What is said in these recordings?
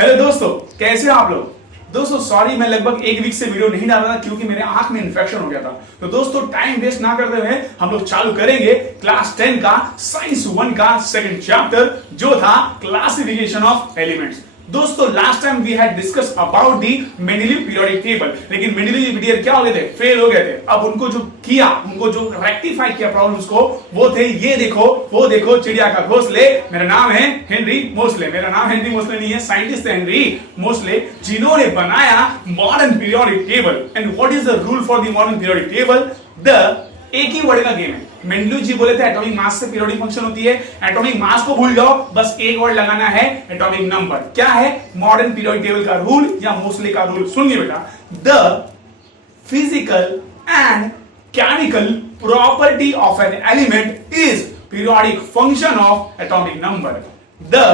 Hello दोस्तों, कैसे हो आप लोग। दोस्तों सॉरी, मैं लगभग एक वीक से वीडियो नहीं डाल रहा क्योंकि मेरे आंख में इन्फेक्शन हो गया था। तो दोस्तों टाइम वेस्ट ना करते हुए हम लोग चालू करेंगे क्लास 10 का साइंस 1 का सेकंड चैप्टर जो था क्लासिफिकेशन ऑफ एलिमेंट्स। दोस्तों last time we had discuss about the Mendeleev periodic table, लेकिन मेंडेलीव पीरियड क्या हो गए थे, फेल हो गए थे। अब उनको जो किया, उनको जो रेक्टिफाई किया प्रॉब्लम्स को, वो थे ये देखो, वो देखो चिड़िया का घोंसले। मेरा नाम है हेनरी मोस्ले, मेरा नाम हेनरी मोस्ले नहीं है, साइंटिस्ट है हेनरी मोस्ले, जिन्होंने बनाया modern periodic table. And what is the rule for the modern periodic table? The एक ही वर्ड का गेम है। मेंडेलीव जी बोले थे एटॉमिक मास से पीरियोडिक फंक्शन होती है। एटॉमिक मास को भूल जाओ, बस एक वर्ड लगाना है, एटॉमिक नंबर। क्या है मॉडर्न पीरियोडिक टेबल का रूल या मोस्ले का रूल? सुनिए बेटा, the physical and chemical property of an element is periodic function of atomic number. The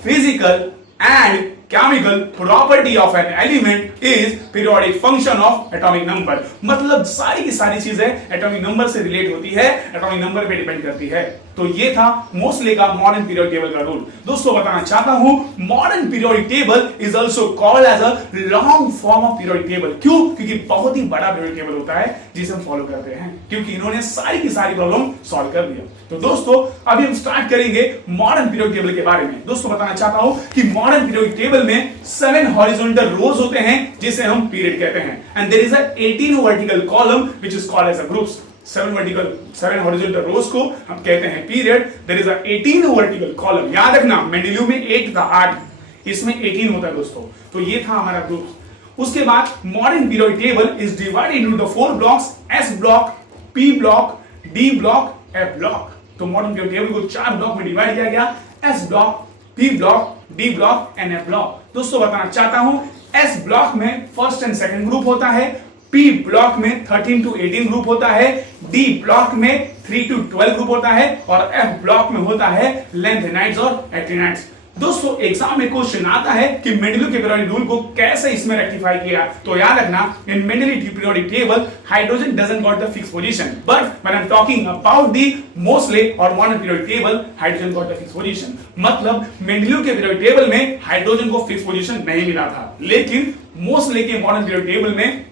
physical and chemical property of an element is periodic function of atomic number। मतलब सारी की सारी चीजें atomic number से relate होती है, atomic number पे depend करती है। तो ये था मोस्ले का मॉडर्न पीरियोडिक टेबल का रूल। दोस्तों बताना चाहता हूं, modern periodic table is also called as a long form of periodic table. क्यों? क्योंकि बहुत ही बड़ा पीरियोडिक टेबल होता है जिसे हम फॉलो करते हैं, क्योंकि इन्होंने सारी की सारी प्रॉब्लम सॉल्व कर दिया। तो दोस्तों अभी हम स्टार्ट करेंगे मॉडर्न पीरियोडिक टेबल के बारे में। दोस्तों बताना चाहता हूं कि मॉडर्न पीरियोडिक टेबल में 7 हॉरिजॉन्टल रोज होते हैं जिसे हम पीरियड कहते हैं, and there is a 18 vertical column which is called as a groups. 7 horizontal rows को हम कहते हैं period. There is a 18 vertical column. याद रखना, मेंडेलीव में 8 था, 8, इसमें 18 होता है दोस्तों। तो ये था हमारा ग्रुप। उसके बाद modern periodic table is divided into the 4 blocks, S block, P block, D block, F block. तो मॉडर्न पीरियोडिक टेबल को 4 ब्लॉक में डिवाइड किया गया, S block, P block, D block and F block. दोस्तों बताना चाहता हूं, एस ब्लॉक में फर्स्ट एंड सेकंड ग्रुप होता है, पी ब्लॉक में 13 to 18 ग्रुप होता है, डी ब्लॉक में 3 to 12 ग्रुप होता है, और एफ ब्लॉक में होता है लेंथेनाइड्स और एक्टिनाइड्स। दोस्तों एग्जाम में क्वेश्चन आता है कि मेंडेलीव के पीरियोडिक रूल को कैसे इसमें रेक्टिफाई किया। तो याद रखना, in Mendeleev periodic table hydrogen doesn't got the fix position, but when I am talking about the Moseley और modern periodic table, hydrogen got the fix position. मतलब मेंडेलीव के पीरियोडिक टेबल में हाइड्रोजन को fix position नहीं मिला था, लेकिन Moseley के मॉडर्न पीरियोडिक टेबल में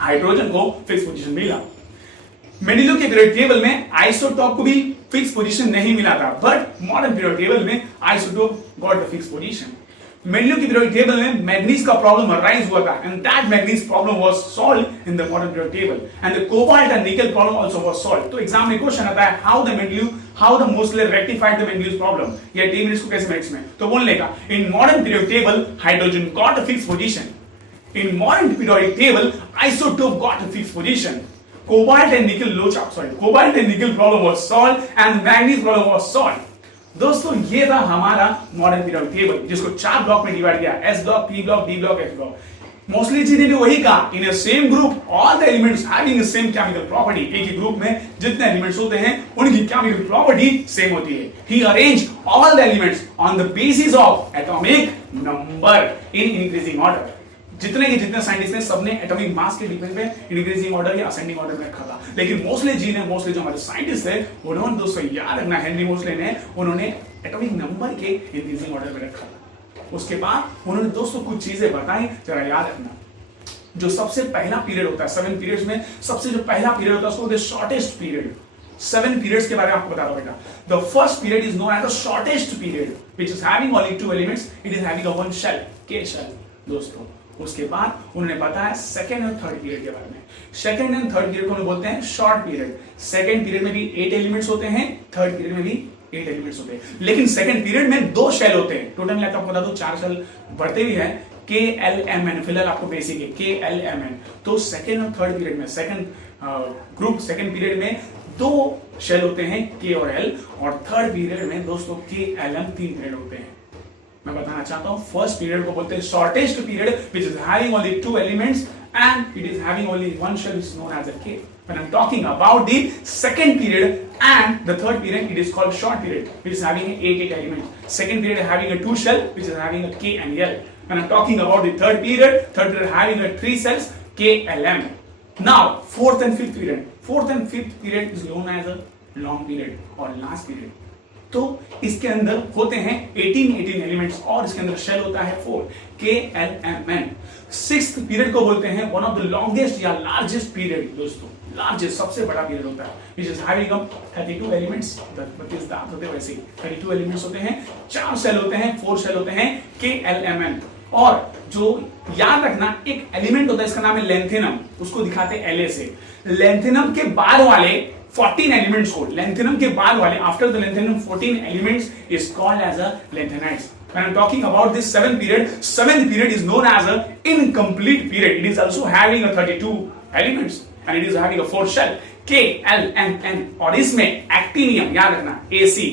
हाइड्रोजन को फिक्स पोजीशन मिला। मेंडेलीव के पीरियोडिक टेबल में आइसोटोप को भी फिक्स पोजीशन नहीं मिला था, बट मॉडर्न पीरियोडिक टेबल में isotope got the fix position. Mendeleev के पीरियोडिक टेबल में मैग्नीज का प्रॉब्लम अराइज हुआ था, and that manganese problem was solved in the modern periodic table, and the cobalt and nickel problem also was solved. तो exam में question आता है, how the Moseley rectified the manganese problem, या टी minutes को कैसे मिनट्स में। तो बोलने का, in modern periodic table hydrogen got a fix position, in modern periodic table isotope got a fixed position, cobalt and nickel problem was solved and manganese problem was solved। दोस्तों ये था हमारा मॉडर्न पीरियोडिक टेबल, जिसको 4 block में divide किया, S block, P block, D block, F block. Moseley ji ने भी वही कहा, in a same group all the elements having the same chemical property. एक ही ग्रुप में जितने एलिमेंट्स होते हैं उनकी केमिकल प्रॉपर्टी सेम होती है। He arrange all the elements on the basis of atomic number in increasing order. जितने के जितने साइंटिस्ट ने सबने एटॉमिक मास के डिपेंड पे इंक्रीजिंग ऑर्डर या असेंडिंग ऑर्डर में रखा था, लेकिन मोस्ले जी ने, मोस्ले जो हमारे साइंटिस्ट थे, उन्होंने दोस्तों याद रखना, हेनरी मोस्ले ने, उन्होंने एटॉमिक नंबर के इंक्रीजिंग ऑर्डर में रखा था। उसके बाद उन्होंने दोस्तों कुछ चीजें बताई, जरा याद रखना। जो सबसे पहला पीरियड होता है 7 पीरियड्स में, सबसे जो पहला पीरियड होता है उसको शॉर्टेस्ट पीरियड। 7 पीरियड्स के बारे में आपको बता रहा हूं बेटा। The first period is known as the shortest period which is having only 2 elements, it is having a one shell, K shell दोस्तों। उसके बाद उन्होंने बताया सेकंड और थर्ड पीरियड के बारे में। सेकंड एंड थर्ड पीरियड को हम बोलते हैं शॉर्ट पीरियड। सेकंड पीरियड में भी 8 एलिमेंट्स होते हैं, थर्ड पीरियड में भी 8 एलिमेंट्स होते हैं, लेकिन सेकंड पीरियड में 2 शेल होते हैं। टोटल मैं आपको बता दूं 4 शेल बढ़ते भी हैं, KLMN, फिलहाल आपको बेसिक है KLMN। तो सेकंड और थर्ड पीरियड में, सेकंड ग्रुप सेकंड पीरियड में 2 शेल होते हैं, K और L, और थर्ड पीरियड में दोस्तों KLM 3 पीरियड होते हैं। मैं बताना चाहता हूं, फर्स्ट पीरियड को बोलते हैं shortest period which is having only 2 elements and it is having only one shell which is known as a K। When I'm talking about the second period and the third period, it is called short period, which is having 8 elements. Second period having a 2 shell, which is having a K and L. When I'm talking about the third period having a 3 cells, K, L, M. Now, fourth and fifth period. Fourth and fifth period is known as a long period or last period. तो इसके अंदर होते हैं 18 elements और इसके अंदर shell होता है 4 KLMN। सिक्स्थ पीरियड को बोलते हैं वन ऑफ द लॉन्गेस्ट या लार्जेस्ट पीरियड दोस्तों, लार्जेस्ट सबसे बड़ा पीरियड होता है which is having 32 एलिमेंट्स। होते हैं वैसे 32 एलिमेंट्स होते हैं, 4 सेल होते हैं, 4 सेल होते हैं KLMN। और जो याद रखना एक एलिमेंट होता है इसका नाम है लेंथेनम, उसको दिखाते हैं LA से। लेंथेनम के बाद वाले 14 एलिमेंट्स को, लेंथेनम के बाद वाले after the lanthanum 14 elements is called as a lanthanides. When I'm talking about this seventh period is known as a incomplete period. It is also having a 32 elements and it is having a 4 shell KLMN। और इसमें actinium याद रखना AC,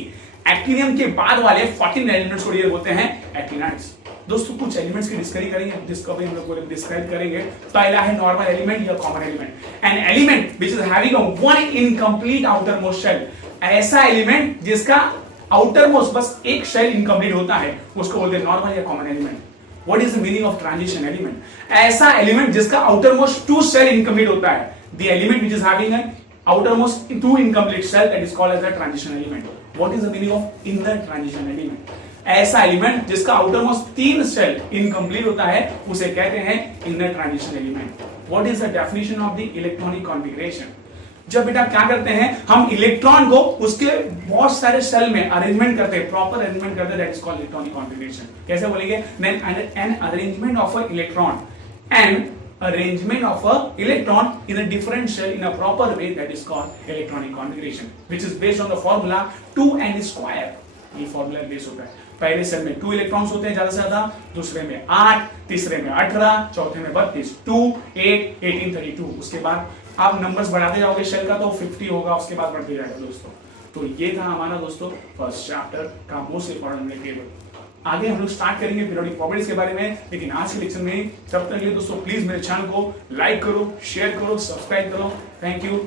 actinium के बाद वाले 14 elements को ये बोलते हैं एक्टिनाइट्स। दोस्तों कुछ एलिमेंट्स की डिस्कवरी हम लोग डिस्क्राइब करेंगे। पहला है नॉर्मल एलिमेंट या common element. An element which is having a one incomplete outer most shell, ऐसा एलिमेंट जिसका आउटर मोस्ट बस एक शेल इनकम्प्लीट होता है उसको बोलते हैं नॉर्मल या common element. What is the meaning of transition element? ऐसा एलिमेंट जिसका आउटर मोस्ट 2 शेल इनकम्प्लीट होता है। The element which is having a outer most 2 incomplete shell that is called as a transition element. What is the meaning of inner transition element? ऐसा element जिसका outer most 3 shell incomplete होता है उसे कहते हैं inner transition element. What is the definition of the electronic configuration? जब बेटा क्या करते हैं हम इलेक्ट्रॉन को उसके बहुत सारे सेल में अरेंजमेंट करते हैं, प्रॉपर अरेंजमेंट करते हैं, that is called electronic configuration. कैसे बोलेंगे? An arrangement of a electron, an arrangement of a electron in a different shell in a proper way, that is called electronic configuration, which is based on the formula 2n square। ये formula base होता है। पहले cell में 2 electrons होते हैं ज्यादा से ज्यादा, दूसरे में 8, तीसरे में 18, चौथे में 32, 2, 8, 18, 32। उसके बाद आप नंबर्स बढ़ाते जाओगे शेल का तो 50 होगा, उसके बाद बढ़ते जाएगा दोस्तों। तो ये था हमारा दोस्तों फर्स्ट चैप्टर का मोस्ट इंपॉर्टेंट टेबल। आगे हम लोग स्टार्ट करेंगे पीरियोडिक प्रॉपर्टीज के बारे में, लेकिन आज के लेक्चर में तब तक के लिए दोस्तों प्लीज मेरे चैनल को लाइक करो, शेयर करो, सब्सक्राइब करो। Thank you.